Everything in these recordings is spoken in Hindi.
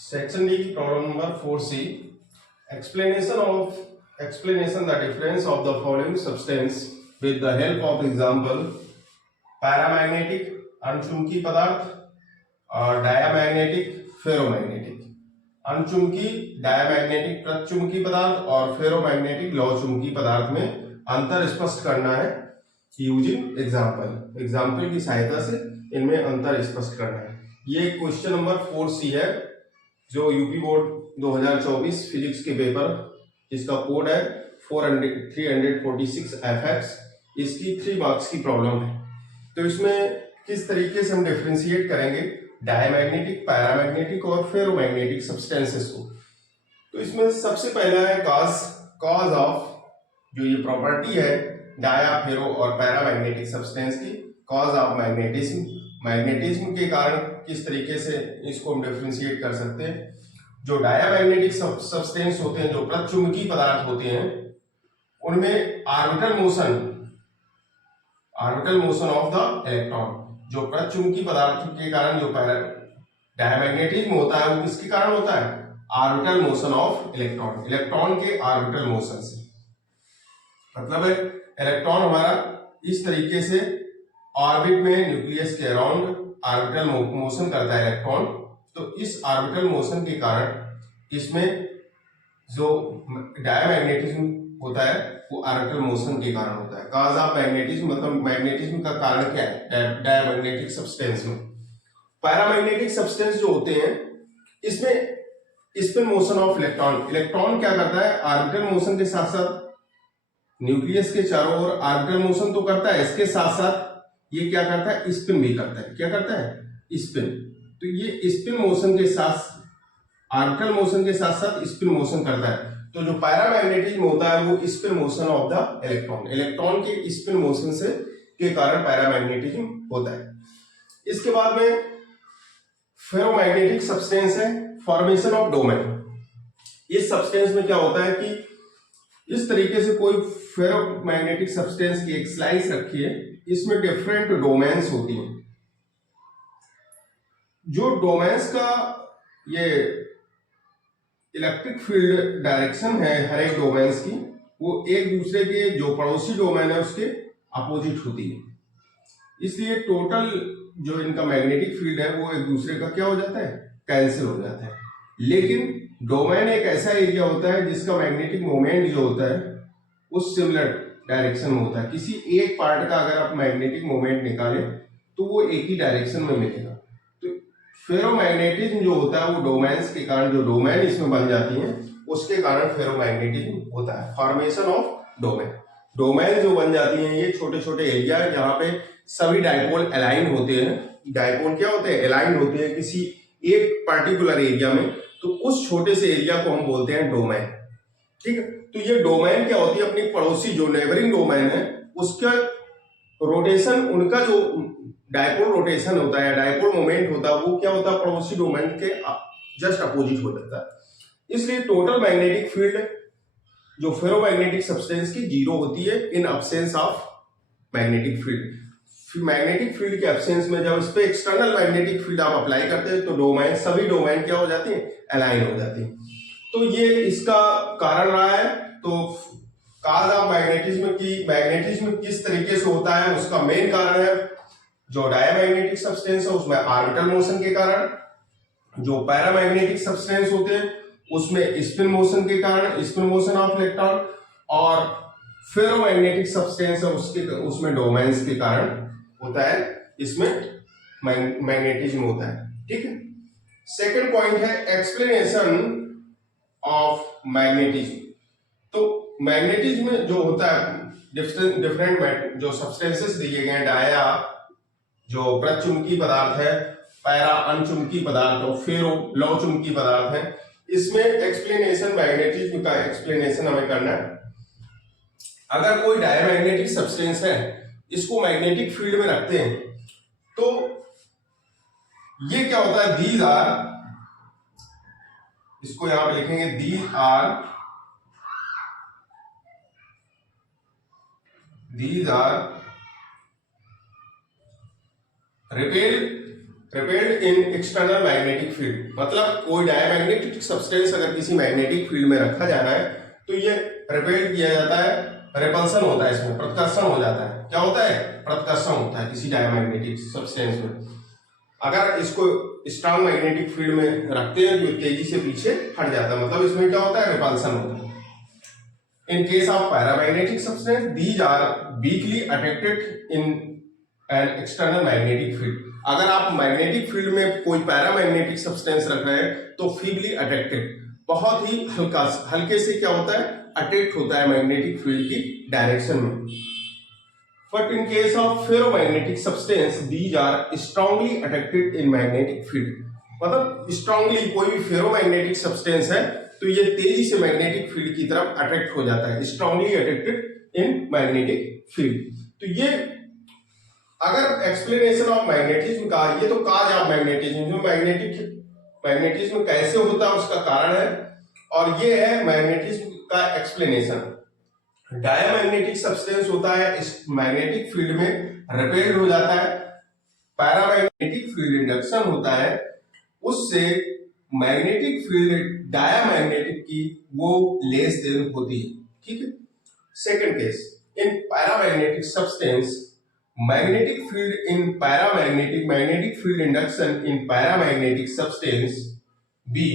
Section D, problem number 4C. Explanation the difference of the following substance with the help of example: paramagnetic अणचुंबकी पदार्थ और डायामैग्नेटिक फेरोमैग्नेटिक। अणचुंबकी डायामैग्नेटिक प्रचुंबकी पदार्थ और फेरोमैग्नेटिक लौहचुंबकी पदार्थ में अंतर स्पष्ट करना है यूजिंग एग्जाम्पल की सहायता से इनमें अंतर स्पष्ट करना है। ये क्वेश्चन नंबर 4C है जो यूपी बोर्ड 2024 फिजिक्स के पेपर, इसका कोड है 346 FX। इसकी 3 मार्क्स की प्रॉब्लम है। तो इसमें किस तरीके से हम डिफरेंशिएट करेंगे डायमैग्नेटिक, पैरामैग्नेटिक और फेरोमैग्नेटिक सब्सटेंसेस को। तो इसमें सबसे पहला है कॉज ऑफ, जो ये प्रॉपर्टी है डाया, फेरो और पैरामैग्नेटिक सब्सटेंस की, कॉज ऑफ मैग्नेटिज्म के कारण किस तरीके से इसको हम डिफरेंशिएट कर सकते हैं। जो डायामैग्नेटिक सब्सटेंस होते हैं, जो प्रचुंबकीय पदार्थ होते हैं, उनमें orbital motion of the electron, जो प्रचुंबकीय पदार्थ के कारण जो डायमैग्नेटिज्म होता है वो किसके कारण होता है? ऑर्बिटल मोशन ऑफ इलेक्ट्रॉन के ऑर्बिटल मोशन से। मतलब है इलेक्ट्रॉन हमारा इस तरीके से ऑर्बिट में न्यूक्लियस के अराउंड ऑर्बिटल मोशन करता है इलेक्ट्रॉन। तो इस ऑर्बिटल मोशन के कारण इसमें जो डायमैग्नेटिज्म होता है वो ऑर्बिटल मोशन के कारण होता है। कॉज ऑफ मैग्नेटिज्म मतलब मैग्नेटिज्म का कारण क्या है डायमैग्नेटिक सब्सटेंस में। पैरामैग्नेटिक सब्सटेंस जो होते हैं इसमें स्पिन मोशन ऑफ इलेक्ट्रॉन क्या करता है? ऑर्बिटल मोशन के साथ साथ न्यूक्लियस के चारों ओर ऑर्बिटल मोशन तो करता है, इसके साथ साथ ये क्या करता है? स्पिन भी करता है। क्या करता है? स्पिन। तो ये स्पिन मोशन के साथ, ऑर्बिटल मोशन के साथ साथ स्पिन मोशन करता है। तो जो पैरामैग्नेटिज्म होता है वो spin motion of the electron के स्पिन मोशन से के कारण पैरामैग्नेटिज्म होता है। इसके बाद में फेरोमैग्नेटिक सब्सटेंस है फॉर्मेशन ऑफ डोमेन। इस सब्सटेंस में क्या होता है कि इस तरीके से कोई फेरोमैग्नेटिक सब्सटेंस की एक स्लाइस रखी है, इसमें डिफरेंट डोमेन्स होती हैं। जो डोमेन्स का ये इलेक्ट्रिक फील्ड डायरेक्शन है हर एक डोमेन्स की, वो एक दूसरे के जो पड़ोसी डोमेन है उसके अपोजिट होती है। इसलिए टोटल जो इनका मैग्नेटिक फील्ड है वो एक दूसरे का क्या हो जाता है? कैंसिल हो जाता है। लेकिन डोमेन एक ऐसा एरिया होता है जिसका मैग्नेटिक मोमेंट जो होता है वो सिमिलर डायरेक्शन में होता है। किसी एक पार्ट का अगर आप मैग्नेटिक मोमेंट निकालें तो वो एक ही डायरेक्शन में मिलेगा। तो फेरोमैग्नेटिज्म जो होता है वो डोमेन्स के कारण, जो डोमेन इसमें बन जाती हैं उसके कारण फेरोमैग्नेटिज्म होता है। फॉर्मेशन ऑफ डोमेन जो बन जाती हैं ये छोटे छोटे एरिया है जहां पे सभी डायपोल अलाइन होते हैं। डायपोल क्या होते हैं? अलाइन होते हैं किसी एक पर्टिकुलर एरिया में। तो उस छोटे से एरिया को हम बोलते हैं डोमेन। ठीक है। तो ये डोमेन क्या होती है? अपनी पड़ोसी जो नेबरिंग डोमेन है उसका रोटेशन, उनका जो डायपोल रोटेशन होता है, डायपोल मोमेंट होता है, वो क्या होता है? पड़ोसी डोमेन के जस्ट अपोजिट हो जाता है। इसलिए टोटल मैग्नेटिक फील्ड जो फेरोमैग्नेटिक सब्सटेंस की 0 होती है in absence of magnetic field. Magnetic field के एब्सेंस में जब इस पे एक्सटर्नल मैग्नेटिक फील्ड आप अप्लाई करते हैं तो डोमेन, सभी डोमेन क्या हो जाती है? अलाइन हो जाती है। तो ये इसका कारण रहा है। तो कॉज ऑफ मैग्नेटिज्म किस तरीके से होता है उसका मेन कारण है जो डायमैग्नेटिक सब्सटेंस है उसमें ऑर्बिटल मोशन के कारण, जो पैरामैग्नेटिक सब्सटेंस होते हैं उसमें स्पिन मोशन के कारण, स्पिन मोशन ऑफ इलेक्ट्रॉन, और फेरोमैग्नेटिक सब्सटेंस है उसमें डोमेन्स के कारण होता है, इसमें मैग्नेटिज्म होता है। ठीक है। सेकंड पॉइंट है एक्सप्लेनेशन ऑफ मैग्नेटिज्म। तो मैग्नेटिज्म जो होता है डिफरेंट जो सब्सटेंसेस दिए गए हैं, डाया जो प्रचुंबकीय पदार्थ है, पैरा अणचुंबकीय पदार्थ और फेरो लौहचुंबकीय पदार्थ है, इसमें एक्सप्लेनेशन मैग्नेटिज्म का एक्सप्लेनेशन हमें करना है। अगर कोई डायमैग्नेटिक सब्सटेंस है इसको मैग्नेटिक फील्ड में रखते हैं तो ये क्या होता है? दीज आर, इसको यहां पे लिखेंगे, these are repel repelled in external magnetic field, मतलब कोई डायमैग्नेटिक सब्सटेंस अगर किसी मैग्नेटिक फील्ड में रखा जाना है तो ये रिपेल्ड किया जाता है, रिपल्सन होता है, इसमें प्रतिकर्षण हो जाता है। क्या होता है? प्रतिकर्षण होता है किसी डायमैग्नेटिक सब्सटेंस में। अगर इसको स्ट्रांग मैग्नेटिक फील्ड में रखते हैं तो तेजी से पीछे हट जाता है, मतलब इसमें क्या होता है? रिपल्सन होता है। In case of paramagnetic substance, these are weakly attracted in an external magnetic field. अगर आप मैग्नेटिक फील्ड में कोई पैरामैग्नेटिक सब्सटेंस रख रहे हैं तो फीबली अट्रैक्टेड, बहुत ही हल्के से क्या होता है? अट्रैक्ट होता है मैग्नेटिक फील्ड की डायरेक्शन में। But in case of ferromagnetic substance these are strongly attracted in magnetic field, मतलब स्ट्रांगली कोई भी फेरोमैग्नेटिक सब्सटेंस है तो ये तेजी से मैग्नेटिक फील्ड की तरफ अट्रैक्ट हो जाता है, strongly attracted in magnetic field. तो ये अगर एक्सप्लेनेशन ऑफ मैग्नेटिज्म का, ये तो काज ऑफ मैग्नेटिज्म, जो मैग्नेटिज्म कैसे होता है उसका कारण है, और ये है मैग्नेटिज्म का एक्सप्लेनेशन। डायमैग्नेटिक सब्सटेंस होता है इस मैग्नेटिक फील्ड में रिपेल्ड हो जाता है, पैरामैग्नेटिक फील्ड इंडक्शन होता है, उससे मैग्नेटिक फील्ड डायमैग्नेटिक की वो लेस देन होती है। ठीक है। Second case, in paramagnetic substance magnetic field in magnetic field induction in paramagnetic substance B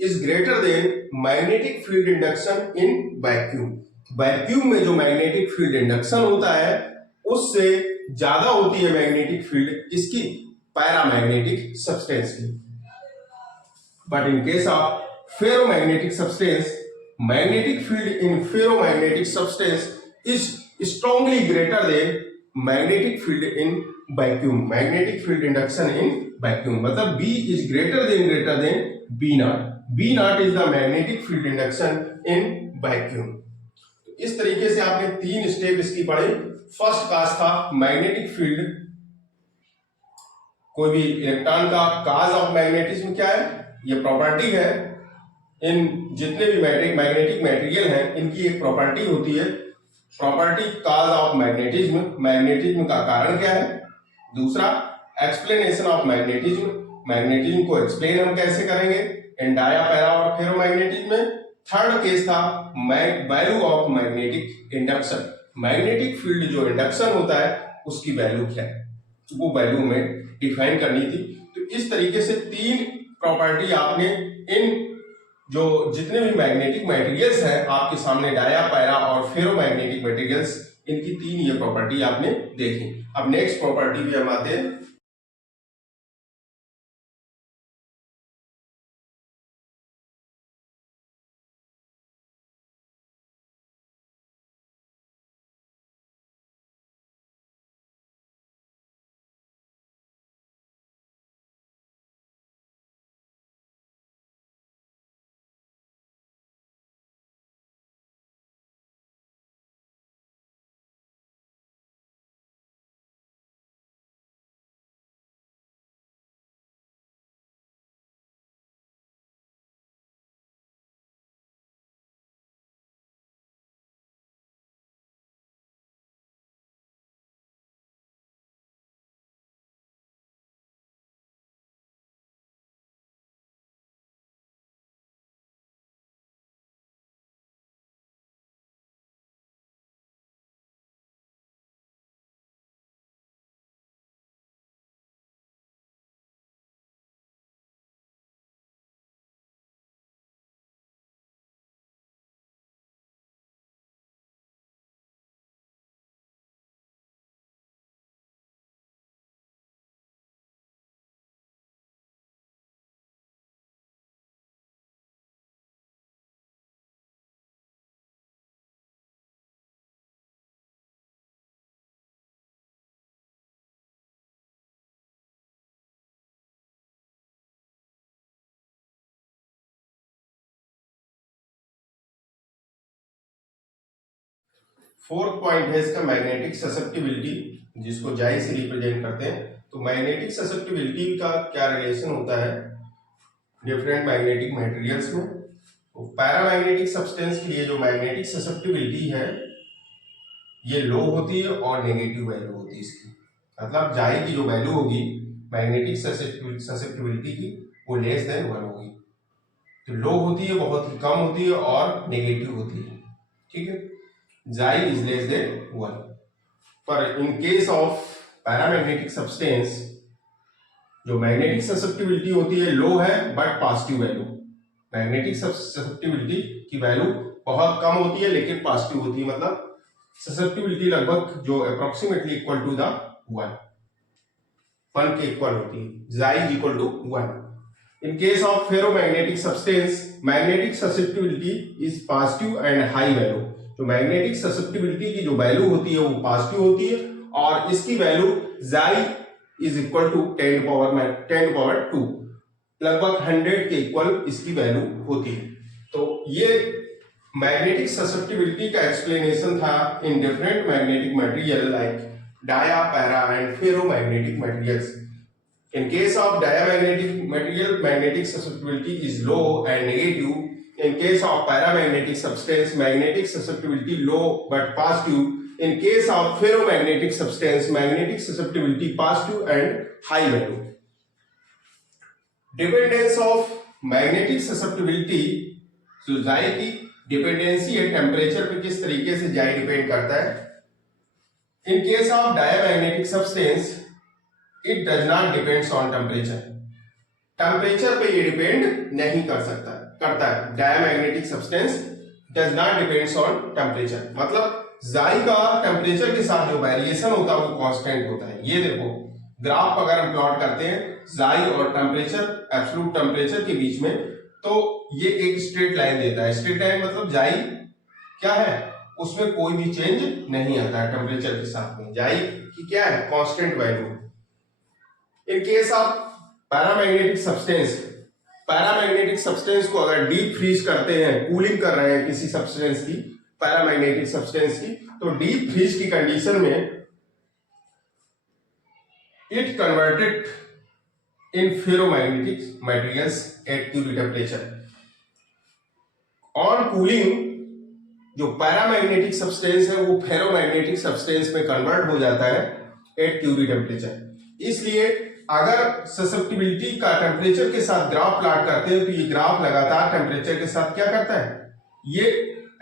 is greater than magnetic field induction in vacuum। Vacuum में जो मैग्नेटिक फील्ड इंडक्शन होता है उससे ज्यादा होती है मैग्नेटिक फील्ड किसकी? पैरामैग्नेटिक सब्सटेंस की। But in case of ferromagnetic substance, magnetic field in ferromagnetic substance is strongly greater than magnetic field in vacuum, magnetic field induction in vacuum, मतलब B is greater then B not. B not is the magnetic field induction in vacuum. इस तरीके से आपने 3 स्टेप इसकी पढ़े। फर्स्ट काज था मैग्नेटिक फील्ड, कोई भी इलेक्ट्रॉन का काज ऑफ मैग्नेटिज्म क्या है? ये प्रॉपर्टी है। इन जितने भी मैग्नेटिक मटेरियल हैं इनकी एक प्रॉपर्टी होती है, property cause of magnetism, magnetism का कारण क्या है। दूसरा, एक्सप्लेनेशन ऑफ मैग्नेटिज्म, मैग्नेटिज्म को एक्सप्लेन हम कैसे करेंगे इन डाया, पैरा और फेरोमैग्नेटिज्म में। थर्ड केस था value of magnetic induction, magnetic field जो इंडक्शन होता है उसकी वैल्यू क्या है, वो वैल्यू में डिफाइन करनी थी। तो इस तरीके से 3 प्रॉपर्टी आपने इन जो जितने भी मैग्नेटिक मटेरियल्स हैं आपके सामने, डाया, पैरा और फेरोमैग्नेटिक मटेरियल्स, इनकी 3 ये प्रॉपर्टी आपने देखी। अब नेक्स्ट प्रॉपर्टी भी हम आते हैं। फोर्थ पॉइंट है इसका मैग्नेटिक ससेप्टिबिलिटी, जिसको जाई से रिप्रेजेंट करते हैं। तो मैग्नेटिक ससेप्टिबिलिटी का क्या रिलेशन होता है डिफरेंट मैग्नेटिक मटेरियल्स में। तो पैरामैग्नेटिक सब्सटेंस के लिए जो मैग्नेटिक ससेप्टिबिलिटी है ये लो होती है और नेगेटिव वैल्यू होती है इसकी, मतलब जाई की जो वैल्यू होगी मैग्नेटिक ससेप्टिबिलिटी की वो लेस देन 1 होगी। तो लो होती है, बहुत ही कम होती है और नेगेटिव होती है, ठीक है। Xi is less than 1. पर इन केस ऑफ पैरामैग्नेटिक सब्सटेंस जो मैग्नेटिक ससेप्टिबिलिटी होती है लो है but positive value, magnetic susceptibility की वैल्यू बहुत कम होती है लेकिन पॉजिटिव होती है, मतलब ससेप्टिबिलिटी लगभग जो अप्रोक्सीमेटली इक्वल टू द 1 के इक्वल होती है, Xi is equal to 1. In case of ferromagnetic substance, magnetic susceptibility is positive and high value. तो मैग्नेटिक ससेप्टिबिलिटी की जो वैल्यू होती है वो पॉजिटिव होती है और इसकी value Xi is equal to 10 to 2, लगभग 100 के इक्वल इसकी वैल्यू होती है। तो ये मैग्नेटिक ससेप्टिबिलिटी का एक्सप्लेनेशन था in different magnetic material like dia, para and ferromagnetic materials. In case of diamagnetic material, magnetic susceptibility is low and negative. In case of paramagnetic substance, magnetic susceptibility low but positive. In case of ferromagnetic substance, magnetic susceptibility positive and high value. Dependence of magnetic susceptibility, so Xi की डिपेंडेंसी है टेम्परेचर पे, किस तरीके से Xi डिपेंड करता है। In case of diamagnetic substance, it does not depends on temperature, temperature पे ये डिपेंड नहीं करता है। Diamagnetic substance does not depends on temperature, मतलब Xi का टेम्परेचर के साथ जो वेरिएशन होता है वो कांस्टेंट होता है। ये देखो ग्राफ अगर हम प्लॉट करते हैं Xi और टेम्परेचर, एब्सोल्यूट टेम्परेचर के बीच में, तो ये एक स्ट्रेट लाइन देता है। स्ट्रेट लाइन मतलब Xi क्या है, उसमें कोई भी चेंज नहीं आता है टेम्परेचर के साथ में। Xi की क्या है, constant value. In case of paramagnetic substance, paramagnetic substance को अगर डीप फ्रीज करते हैं, कूलिंग कर रहे हैं किसी सब्सटेंस की, पैरामैग्नेटिक सब्सटेंस की, तो डीप फ्रीज की कंडीशन में it converted in ferromagnetic materials at Curie temperature. On cooling जो पैरामैग्नेटिक सब्सटेंस है वो फेरोमैग्नेटिक सब्सटेंस में कन्वर्ट हो जाता है एट क्यूरी टेम्परेचर। इसलिए अगर ससेप्टिबिलिटी का टेम्परेचर के साथ ग्राफ प्लॉट करते हैं तो ये ग्राफ लगातार टेम्परेचर के साथ क्या करता है, ये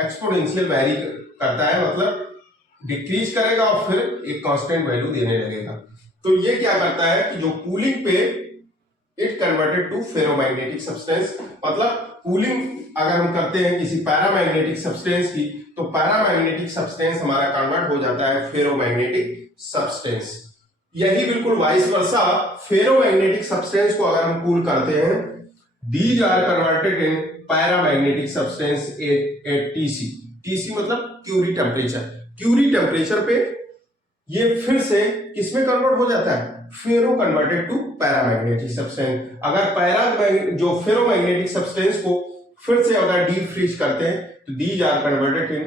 एक्सपोनेंशियल वैरी करता है, मतलब डिक्रीज करेगा और फिर एक कांस्टेंट वैल्यू देने लगेगा। तो ये क्या करता है कि जो कूलिंग पे it converted to ferromagnetic substance, मतलब कूलिंग अगर हम करते हैं किसी पैरामैग्नेटिक सब्सटेंस की तो पैरामैग्नेटिक सब्सटेंस हमारा कन्वर्ट हो जाता है फेरोमैग्नेटिक सब्सटेंस। यही बिल्कुल वाइस वर्सा फेरोमैग्नेटिक सब्सटेंस को अगर हम कूल करते हैं, these are converted in paramagnetic substance at TC. TC मतलब क्यूरी टेम्परेचर। क्यूरी टेम्परेचर पे ये फिर से किसमें कन्वर्ट हो जाता है, ferro converted to paramagnetic substance. अगर जो फेरोमैग्नेटिक सब्सटेंस को फिर से अगर डीप फ्रीज करते हैं तो these are converted in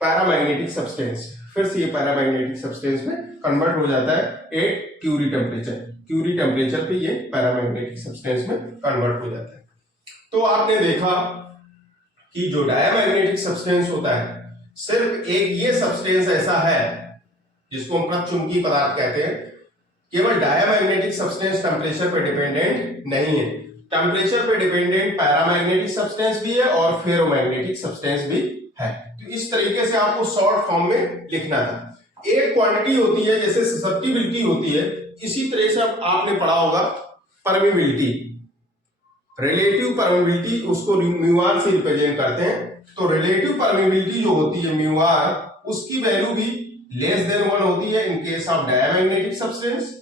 paramagnetic substance, फिर से ये पैरामैग्नेटिक सब्सटेंस में कन्वर्ट हो जाता है at Curie temperature. Curie temperature पे ये पैरामैग्नेटिक सब्सटेंस में कन्वर्ट हो जाता है। तो आपने देखा कि जो डायमैग्नेटिक सब्सटेंस होता है, सिर्फ एक ये सब्सटेंस ऐसा है जिसको हम चुंबकीय पदार्थ कहते हैं। केवल डायमैग्नेटिक सब्सटेंस टेम्परेचर पे डिपेंडेंट नहीं है, टेम्परेचर पे डिपेंडेंट पैरामैग्नेटिक सब्सटेंस भी है और फेरोमैग्नेटिक सब्सटेंस भी है। तो इस तरीके से आपको शॉर्ट फॉर्म में लिखना था। एक क्वांटिटी होती है जैसे ससेप्टिबिलिटी होती है, इसी तरह से अब आपने पढ़ा होगा परमिबिलिटी, रिलेटिव परमिबिलिटी, उसको म्यू आर से रिप्रेजेंट करते हैं। तो रिलेटिव परमिबिलिटी जो होती है म्यू आर, उसकी वैल्यू भी लेस देन 1 होती है in case of diamagnetic substance.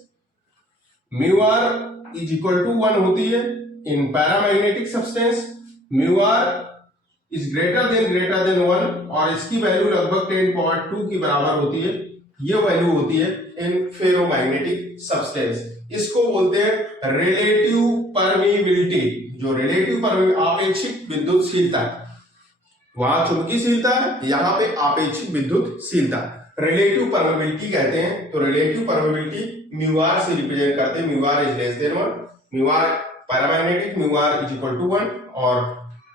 Mu R is equal to 1 होती है in paramagnetic substance. Mu R is greater than 1 और इसकी वैल्यू लगभग 10 की बराबर होती है, ये वैल्यू होती है इन फेरोमैग्नेटिक सब्सटेंस। इसको बोलते हैं रिलेटिव परमिबिलिटी। जो रिलेटिव आपेक्षिक विद्युतशीलता, वहां चुंबकीयशीलता है, यहाँ पे आपेक्षिक विद्युतशीलता, रिलेटिव परमिबिलिटी कहते हैं। तो रिलेटिव परमिबिलिटी म्यू आर से रिप्रेजेंट करते हैं। Mu R is less than 1, mu R paramagnetic mu R is equal to 1 और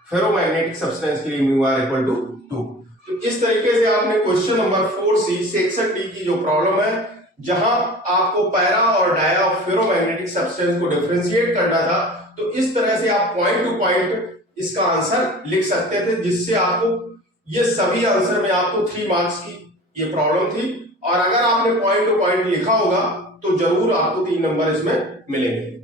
फेरोमैग्नेटिक सब्सटेंस के लिए म्यू आर इक्वल टू 2। तो इस तरीके से आपने question number 4C section D की जो प्रॉब्लम है जहां आपको पैरा और डाया फेरोमैग्नेटिक सब्सटेंस को डिफरेंशिएट करना था, तो इस तरह से आप पॉइंट टू पॉइंट इसका आंसर लिख सकते थे, जिससे आपको ये सभी आंसर में आपको 3 मार्क्स की ये प्रॉब्लम थी। और अगर आपने पॉइंट टू पॉइंट लिखा होगा तो जरूर आपको 3 नंबर इसमें मिलेंगे।